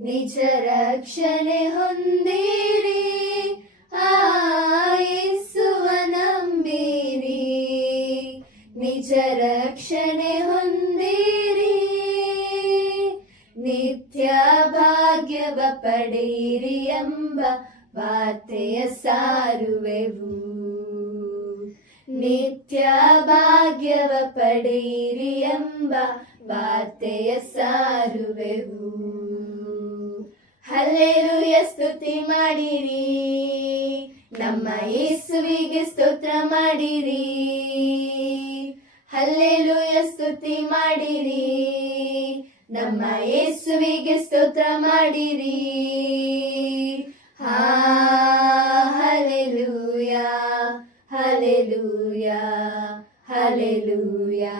ನಿಜ ರಕ್ಷಣೆ ಹೊಂದಿರಿ, ಆ ಯೇಸುವ ನಂಬಿರಿ, ನಿಜ ರಕ್ಷಣೆ ಹೊಂದಿರಿ, ನಿತ್ಯ ಭಾಗ್ಯವ ಪಡೆಯಿರಿ ಎಂಬ ವಾರ್ತೆಯ ಸಾರುವೆವು. ನಿತ್ಯ ಭಾಗ್ಯವ ಪಡೆಯಿರಿ ಎಂಬ ವಾರ್ತೆಯ ಸಾರುವೆವು. ಹಲ್ಲೆಲೂಯ ಸ್ತುತಿ ಮಾಡಿರಿ, ನಮ್ಮ ಯೇಸುವಿಗೆ ಸ್ತೋತ್ರ ಮಾಡಿರಿ. ಹಲ್ಲೆಲೂಯ ಸ್ತುತಿ ಮಾಡಿರಿ, ನಮ್ಮ ಯೇಸುವಿಗೆ ಸ್ತೋತ್ರ ಮಾಡಿರಿ. Hallelujah, hallelujah, hallelujah.